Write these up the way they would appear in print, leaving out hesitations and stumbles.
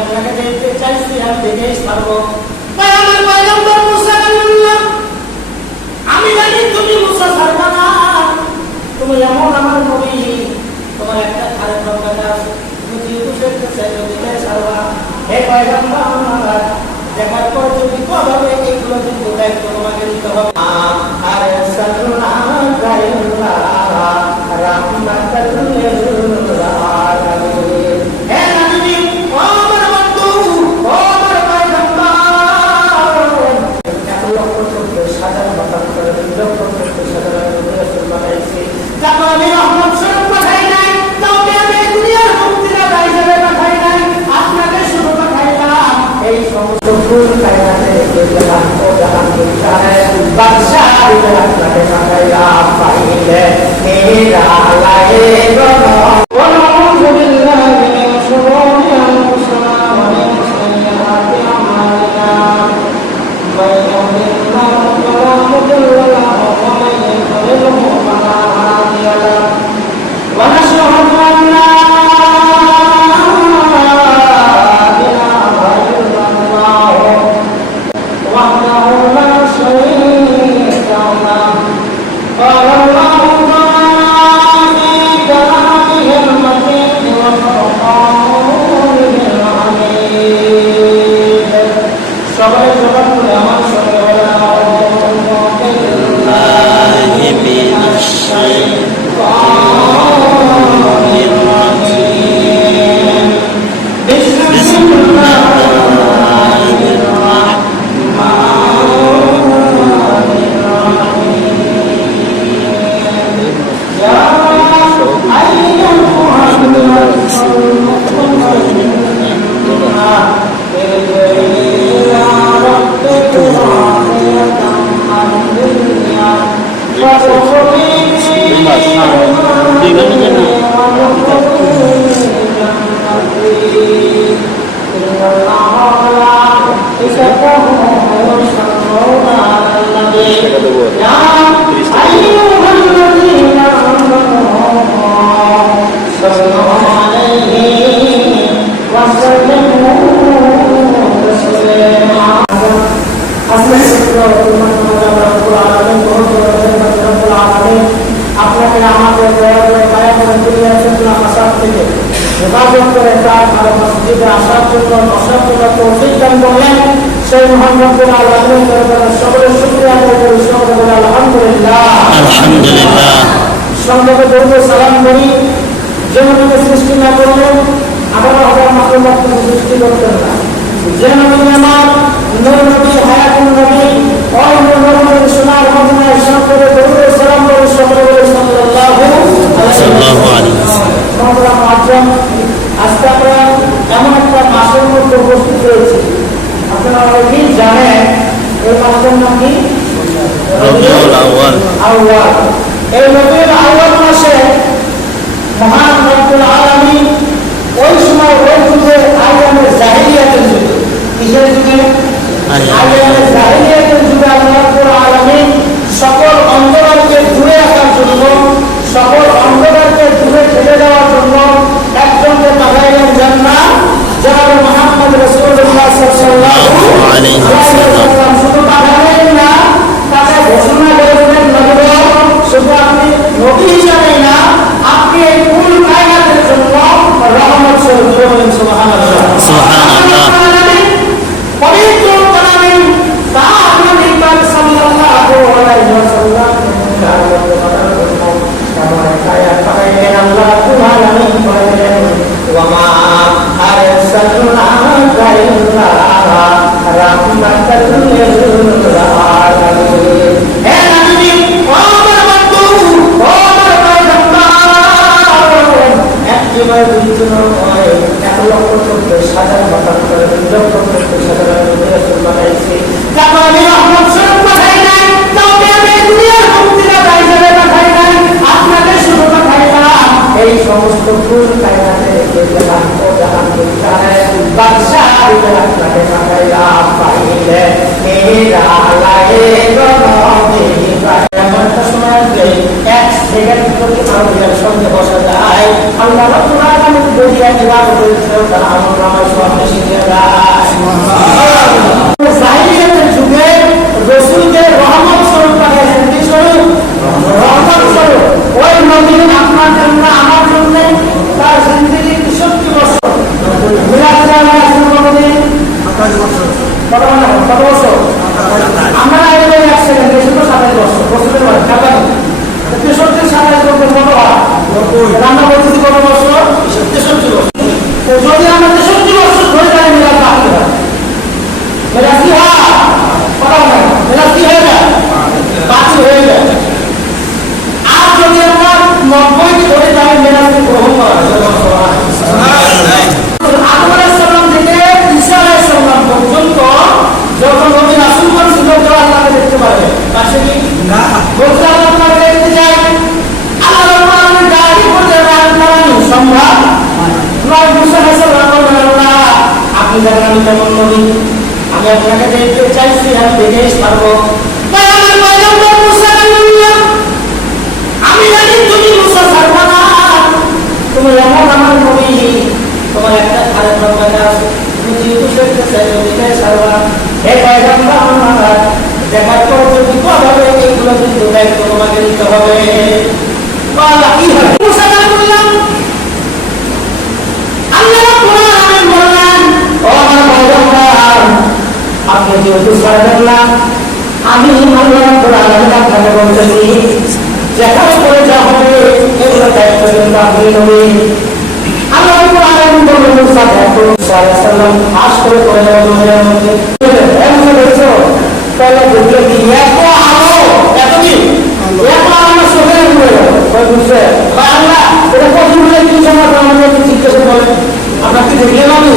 আপনাকে দেখতে চাইছি, আমি দেখেই ছাড়বো। আমার পয়গম্বর মুসা কালিমুল্লাহ, আমি জানি তুমি মুসা ছাড়বা না, তুমি এমন আমার নবী, তোমার একটা খারাপ কথা আছে, তুমি যেহেতু দেখতে চাইছো দেখে ছাড়বা। হে পয়গম্বর, দেখার পর যদি কভাবে এগুলো কিন্তু দায়িত্ব তোমাকে নিতে হবে। আর সাল্লাল্লাহু আলাইহি ওয়া রাহমাতুল লিল আলামিন। হে নবী, ও আমার বন্ধু, ও আমার পয়গম্বর, 1,40,000 বছর ধরে 2,40,000 রাসূল বানাইছি। তারপর আমি রহমত স্বরূপ পাঠাই নাই, কাউকে আমি দুনিয়ার মুক্তিদাতা হিসেবে পাঠাই নাই, আপনাকে শুধু পাঠাইলাম এই সমস্ত ফুল কায়নাতে জাহান ও জাহান বিছানায় বাদশা হিসেবে আপনাকে পাঠাইলাম। পাইলে মেরা লাগে গণ ونعوذ بالله من شرور أنفسنا ومن سيئات أعمالنا من يهده الله فلا مضل له ومن يضلله فلا هادي له ونشهد أن لا إله إلا الله وحده لا شريك له قال الله সবাই জবাব করে আমার সঙ্গে বলে আপনাকে আমাদের হেফাজত করে তার ভালো মসজিদে আসার জন্য অসংখ্য তৌফিক দান করলেন। সেই মহান রব্বুল আলামিনের দরবারে সকলের শুকরিয়া আদায় করি, সকলে বলে আলহামদুলিল্লাহ। আলহামদুলিল্লাহ। সংক্ষেপে দরুদ সালাম করি, যে নবীকে সৃষ্টি না করলেন 18,000 মাখলুকাতকে সৃষ্টি করতেন না, যে নবী আমার নূর নবী, হায়াতুন নবী, ওই নূর নবীর সোনার মদিনায় সংক্ষেপে দরুদ সালাম করি, সকলে বলে সাল্লাল্লাহু আলাইহি ওয়াসাল্লাম। আজকে আমরা এমন একটা মাসের মধ্যে উপস্থিত হয়েছি, আপনারা অনেকেই জানেন এই মাসের নাম কি? রবিউল আউয়াল। এই রবিউল আউয়াল মাসে মহান রব্বুল আলামিন ওই সময় ওই যুগে আইয়ামে জাহিলিয়াতের যুগে, কিসের যুগে? আইয়ামে জাহিলিয়াতের যুগে আল্লাহ রব্বুল আলামিন সকল অন্ধকারকে দূরে রাখার জন্য, সকল অন্ধকারকে দূরে ঠেলে দেওয়ার জন্য একজনকে পাঠাইলেন জান্নাত, জনাবে মুহাম্মদ রাসূলুল্লাহ সাল্লাল্লাহু আলাইহি ওয়াসাল্লাম। শুধু পাঠালেন না, তাকে ঘোষণা করে দিলেন নবী, শুধু আপনি নবী হিসাবে না, আপনি এই কুল কায়নাতের জন্য রহমত স্বরূপ। বলেন সুবহানাল্লাহ। সুবহানাল্লাহ। পবিত্র কালামে তার নবী পাক সাল্লাল্লাহু আলাইহি ওয়াসাল্লাম সমস্ত ফুল কায়নাতে জাহান ও জাহান বিছানায় বাদশা হিসেবে আপনাকে পাঠাইলাম। পাইলে মেরা লাগে গণ এমনটা সময় যে এক সেকেন্ড প্রতি মানুষের সঙ্গে বসা যায়। আল্লাহ রাব্বুল আলামিন করিয়া ইবাদত করেছিল তারা আমলনামায় সওয়াব বেশি দিয়ে দেয়। জাহিলিয়াতের যুগে রাসূলকে রহমত স্বরূপ পাঠিয়েছেন, কি স্বরূপ? রহমত স্বরূপ। ওই নবী আপনার জন্য আমার জন্য তার জিন্দেগি ৬৩ বছর মিলাদ আলাইহিস কতদিন? ২৮ বছর। কত বছর? আমরা আগে ১ সেকেন্ড ২৭ বছর বছরের পরে কাটা ৬৩ 27 বছর কত হয়? আমরা বলছি কত বছর? ৬৩ বছর। তো যদি আমরা ৬৩ বছর ধরে যাই মিলাদ রাখতে হয়, মিলাদ কি হয়? কথা হয় মিলাদ কি হয়ে যায়? বাতিল হয়ে যায়। আর যদি আমরা ৯০ ধরে যাই মিলাদ গ্রহণ করা হয়। আদম আলাইহিস সালাম থেকে ঈসা আলাইহিস সালাম পর্যন্ত যখন নবী রাসূলগণ ছিল তারা আল্লাহকে দেখতে পারে, পাশে কি না? বলতে আল্লাহকে দেখতে চাই, আল্লাহ রাব্বুল আলামিন গাড়ি করে রান করানো সম্ভব নয়। মুসা আলাইহিস সালাম বললেন, আল্লাহ আপনি জানেন আমি কেমন নবী, আমি আপনাকে দেখতে চাইছি, আমি দেখে পারবো। তাই আমার পয়গম্বর মুসা বললেন, আমি জানি তুমি মুসা ছাড়বা না, তুমি এমন আমার নবী, তোমার একটা খারাপ দরকার আছে, তুমি যেহেতু দেখতে চাইছো দেখে ছাড়বা। এই পয়গম্বর আমার দেখার পর যদি হবে এইগুলো কিন্তু দায়িত্ব তোমাকে নিতে হবে। কি হবে? মুসা বললাম, আল্লাহ কোরআনে বললেন, ও আমার পয়গম্বর আপনি যেহেতু ছাড়বেন না, আমি আল্লাহ কোরআনে আপনাকে বলতেছি যেখানে করে যা হবে এগুলো দায়িত্ব কিন্তু আপনি নেবেন। আল্লাহ কোরআনে বললেন মুসা সাল্লাল্লাহু আলাইহি ওয়াসাল্লাম আশ করে করে দেওয়া দুনিয়ার মধ্যে এমন হয়েছে তাহলে বুঝলে কি এত আলো এত কি এত আলো সরে হয়ে গেল বুঝছে আল্লাহ এটা কত বলে কি সময় আমাদের জিজ্ঞাসা করেন আপনাকে দেখলেন আমি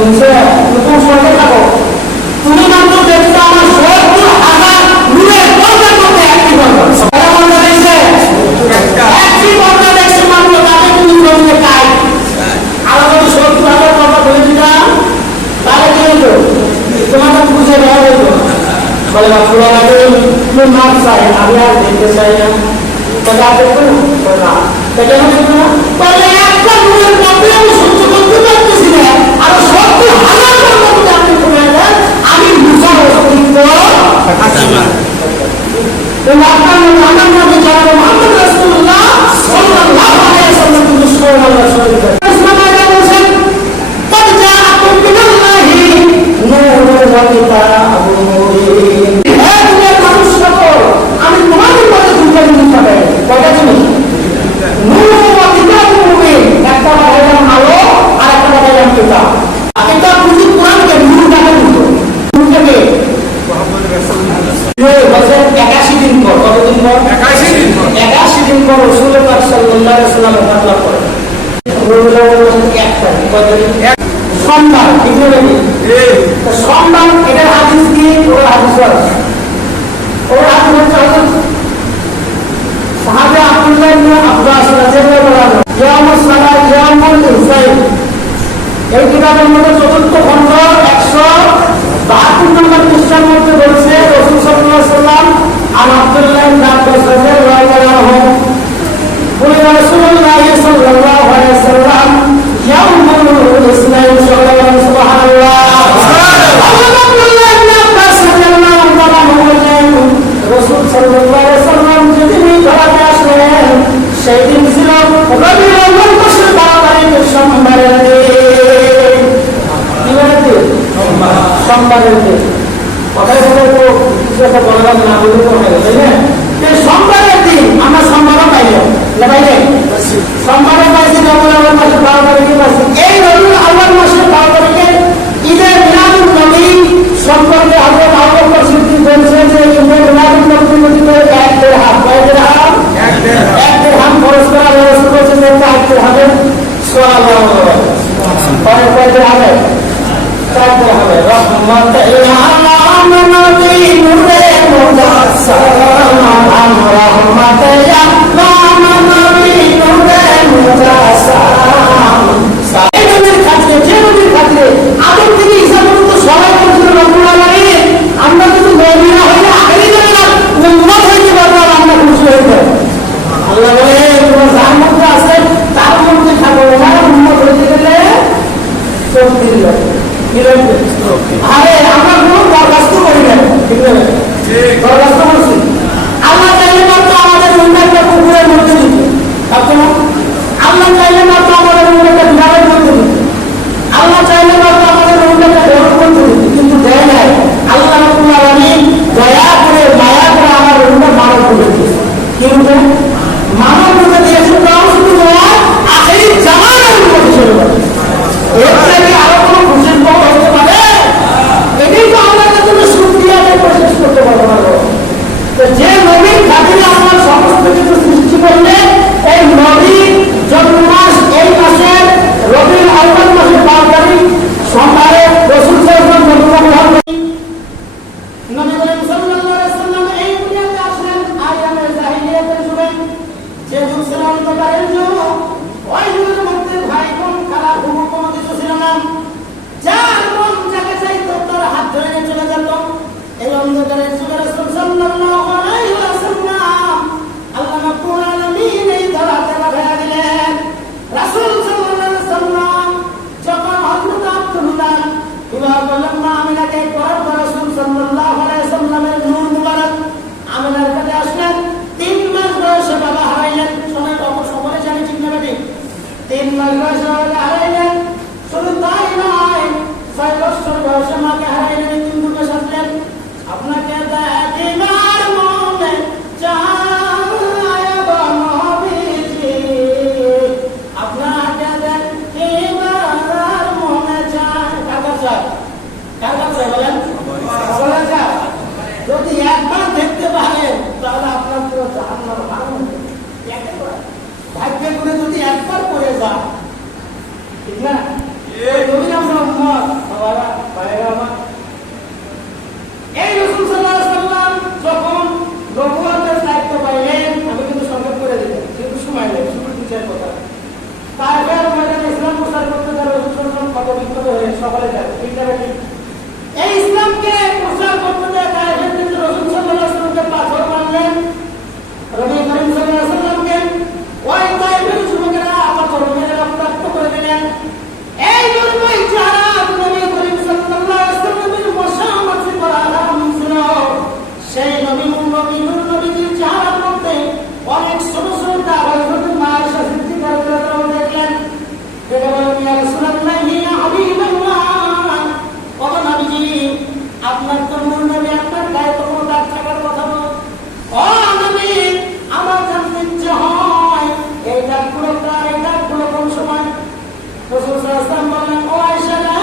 বুঝছে তুমি সরকার থাকো তুমি মাত্র দেখছো আমার ৭০,০০০ নূরের পর্দা করতে একটি পর্দা দেখছে একটি পর্দা দেখছে মাত্র তাকে তুমি জমিয়ে খাই আলাদা ৭০,০০০ পর্দা বলে দিতাম তাহলে কি হতো তোমাকে বুঝে দেওয়া হতো বলে না পুরো লাগে তুমি মাপ চাই আমি আর দেখতে চাই না তাহলে আর দেখবো না কেন দেখবো না তাহলে একটা নূরের পর্দা আমি সহ্য করতে পারতেছি না আর ৭০,০০০ পর্দা আপনি করে দেন আমি মুসার অস্তিত্ব থাকছি না। আমার নামে যারা মুহাম্মদ রাসূলুল্লাহ সাল্লাল্লাহু আলাইহি ওয়াসাল্লাম কিন্তু সুবহানাল্লাহ সাল্লাল্লাহু বলছেন قد جاءكم من الله نور وكتاب مبين। মানুষ সকল আমি তোমাদের মধ্যে দুটো জিনিস পাবে কয়টা জিনিস? নূর ওয়া কিতাব মুবিন, একটা বানাইলাম আলো আর একটা বানাইলাম কিতাব। কিতাব বুঝি কোরআনকে নূর ডাকে দিত নূরকে বছর ৮১ দিন পর কতদিন পর ৮১ দিন পর রাসূল পাক সাল্লাল্লাহু আলাইহি ওয়াসাল্লাম ওফাত লাভ করেন। সোমবার ঠিক নেই সোমবার এটার হাদিস দিয়ে ওর হাদিস আছে ওর হাদিস হচ্ছে সাহাবে আব্দুল্লাহ ইবনে আব্বাস রাদিয়াল্লাহু আনহু ইয়ামুস সালাত ইয়ামুল ইনসান এই কিতাবের মধ্যে চতুর্থ খণ্ড ১৭২ নম্বর পৃষ্ঠার মধ্যে বলছে রাসূল সাল্লাল্লাহু আলাইহি ওয়াসাল্লাম আর আব্দুল্লাহ ইবনে আব্বাস রাদিয়াল্লাহু আনহু বলে রাসূলুল্লাহ সাল্লাল্লাহু আলাইহি ওয়াসাল্লাম ইয়াউমুল ইসনাইন সুবহানাল্লাহ আব্দুল্লাহ ইবনে আব্বাস রাদিয়াল্লাহু আনহু বলেন রাসূল সাল্লাল্লাহু আলাইহি ওয়াসাল্লাম যেদিন ঘরে আসলেন সেই দিন ছিল রবিউল আউয়াল মাসের ১২ তারিখ সোমবারের দিন। কি বলে দিন? সোমবারের দিন। কথায় বলে তো কিছু একটা বললাম না বলে তো হয়ে গেল তাই না? সোমবারের দিন আমরা সোমবারও পাইলাম না পাইলে সোমবারও পাইছি রবিউল আউয়াল মাসের ১২ তারিখে পাইছি। এই রবিউল আউয়াল মাসের ১২ তারিখে ঈদে মিলাদুন নবী সম্পর্কে হযরত আবু বকর সিদ্দিক বলেছেন যে ঈদে মিলাদুন নবীর মধ্যে এক দিরহাম খরচ করা ব্যবস্থা করেছে যে এক দিরহামের সাল্লাল্লাহু আলাইহি ওয়াসাল্লাম কয় দিরহামে ৪ দিরহামে রহমত আলাম নবী নূরে মুজাসসাম রহমত আলাম নবী নূরে মুজাসসাম সাই নবীর খাতিরে যে নবীর খাতিরে আদম থেকে ঈসা পর্যন্ত সবাই বলেছিল রব্বুল আলামিন আমরা যদি নবী না হইলে আখেরি জান্নাত উম্মত হইতে পারবো আমরা খুশি হইতে। আল্লাহ বলে তোমার যার মধ্যে আছে তার মধ্যে থাকো না নবী আমার সমস্ত কিছু সৃষ্টি করলে এই নবী জন্ম মাস এই মাসের রবিউল আউয়াল মাসের 5 তারিখ সোমবারে রাসূল সাল্লাল্লাহু আলাইহি ওয়াসাল্লাম নবী করিম সাল্লাল্লাহু আলাইহি ওয়াসাল্লাম এই দুনিয়াতে আসলেন আয়ামে জাহিলিয়াতের যুগে। যে যুগ ছিল অন্ধকারের যুগ, ওই যুগের মধ্যে ভাই বোন কারা হুকুম কিছু ছিল না। যার মন যাকে চাইতো তার হাত ধরে নিয়ে চলে যেত। এই অন্ধকারের যুগে রাসূল সাল্লাল্লাহু আলাইহি ওয়াসাল্লাম আল্লাহ রাব্বুল আলামিন এই ধরাতে পাঠিয়ে দিলেন। রাসূল সাল্লাল্লাহু আলাইহি ওয়াসাল্লাম যখন হযরত আব্দুল্লাহ বিবাহ করলেন মা আমিনাকে, করার পর রাসূল সাল্লাল্লাহু আলাইহি ওয়াসাল্লামের নূর মুবারক আমিনার কাছে আসলেন। 3 মাস বয়সে বাবা হারাইলেন। সকলে জানি ঠিক না বেটি? 3 মাস বয়সে বাবা হারাইলেন। শুধু তাই নয়, 6 বছর বয়সে মাকে হারাইলেন। কিন্তু বসালেন আপনাকে দেখিবার মনে চায় গো নবীজি, আপনাকে দেখিবার মনে চায়। কার কাছে? কার কাছে বলেন? বলেন স্যার, যদি একবার দেখতে পারেন তাহলে আপনার পুরো জাহান্নাম হারাম হয়ে যাবে। ভাগ্যে করে যদি একবার পড়ে যায়, ঠিক না? এই নবীর আমরা উম্মত বাবারা ভাইরা আমার। এই রাসূল সাল্লাল্লাহু আলাইহি ওয়াসাল্লাম যখন নবুয়তের দায়িত্ব পাইলেন, আমি কিন্তু সংক্ষেপ করে দিলাম যেহেতু সময় নেই, শুধু 2-4 কথা। তারপর ময়দানে ইসলাম প্রচার করতে যারা রাসূল সাল্লাল্লাহু আলাইহি ওয়াসাল্লাম কত বিখ্যাত হলেন সকলে জানেন, ঠিক না বেটি? এই ইসলামকে প্রচার করতে যায় কায়েদের কিন্তু রাসূল সাল্লাল্লাহু আলাইহি ওয়াসাল্লামকে পাথর মারলেন। নবী করিম সাল্লাল্লাহু আলাইহি ওয়াসাল্লামকে ওই তায়েফের যুবকেরা পাথর মেরে রক্তাক্ত করে দিলেন। এই জন্যই যারা নবী করিম সাল্লাল্লাহু আলাইহি ওয়াসাল্লামের মশামতি করা আরাম ছিল, সেই নবীর চেহারার মধ্যে অনেক ছোট ছোট দাগ হযরত মা আয়েশা সিদ্দিকা রাদিয়াল্লাহু আনহা দেখলেন। এটা বলেন ইয়া রাসূলুল্লাহ ইয়া হাবিবাল্লাহ, ও নবীজি আপনার তো নূর নবী, আপনার গায়ে তো কোনো দাগ থাকার কথা না। ও নবী, আমার জানতে ইচ্ছে হয় এই দাগগুলো কার, এই দাগগুলো কোন সময়? রাসূল সাল্লাল্লাহু আলাইহি ওয়াসাল্লাম বললেন, ও আয়েশা রে,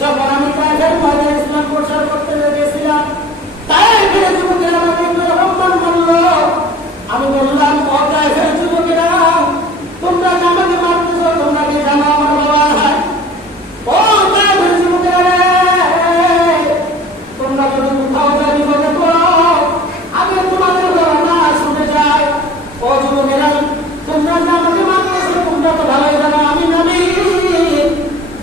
যখন আমি তায়েফের ময়দানে ইসলাম প্রচার করতে গিয়েছিলাম, তায়েফের যুবকেরা আমাকে অপমান করলো। আমি বললাম, ও তায়েফের যুবকেরা, তোমরা যে আমাকে মারতেছো, তোমরা কি জানো আমার বাবা? ও তায়েফের যুবকেরা রে, তোমরা যদি কোথাও যায় বিপদে পড়ো, আগে তোমাদের গলা শুনে যায়। ও যুবকেরা, তোমরা যে আমাকে মারতেছো, তোমরা তো ভালোই জানো আমি নবী,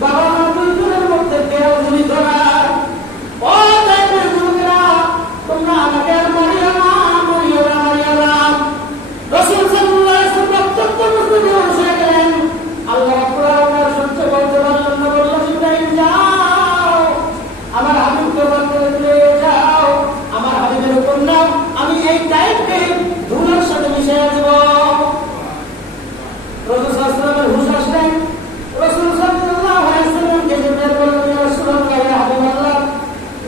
বাবা মা দুইজনের মধ্যে কেউ জীবিত না। ও তায়েফের যুবকেরা, তোমরা আমাকে আর মারিও না, মারিও না, মারিও না। রাসূল সাল্লাল্লাহু আলাইহি ওয়াসাল্লাম অত্যন্ত মুসলিম হয়ে গেলেন। আল্লাহ রাব্বুল আলামিন সহ্য করতে পারলেন না, বললেন জিবরাইল যাও, আমার হাবিবকে বলতে যাও, আমার হাবিবের উপর নাও, আমি এই তায়েফকে ধুলার সাথে মিশিয়ে দেব। রাসূল সাল্লাল্লাহু আলাইহি ওয়াসাল্লামের হুঁশ আসলেন। রাসূল সাল্লাল্লাহু আলাইহি ওয়াসাল্লামকে জিবরাইল বললেন, ইয়া রাসূলুল্লাহ, ইয়া হাবিবাল্লাহ,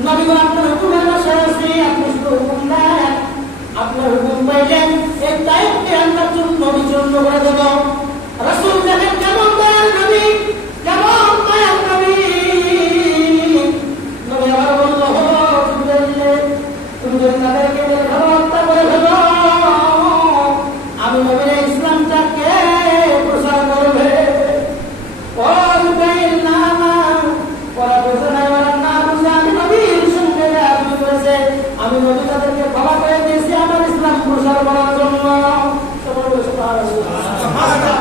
নবী আপনার হুকুমের বাসায় আছি, আপনি শুধু হুকুম দেন। আপনার হুকুম পাইলেন এই তায়েফকে আমরা নবী জন্য করে দেব। রাসূল দেখেন কেমন দয়াল নবী, কেমন দয়াল নবী। নবী আবার বলল, জিবরাইল, তুমি যদি তাদেরকে হত্যা করে ফেলো, আমি নবীর ইসলামটাকে প্রচার করবে। ও জিবরাইল, না না, ওরা বুঝে নাই, ওরা না বুঝে আমি নবীর সঙ্গে আপনি করেছে, আমি নবী তাদেরকে ক্ষমা করে দিয়েছি আমার ইসলাম প্রচার করার জন্য। সুবহানাল্লাহ।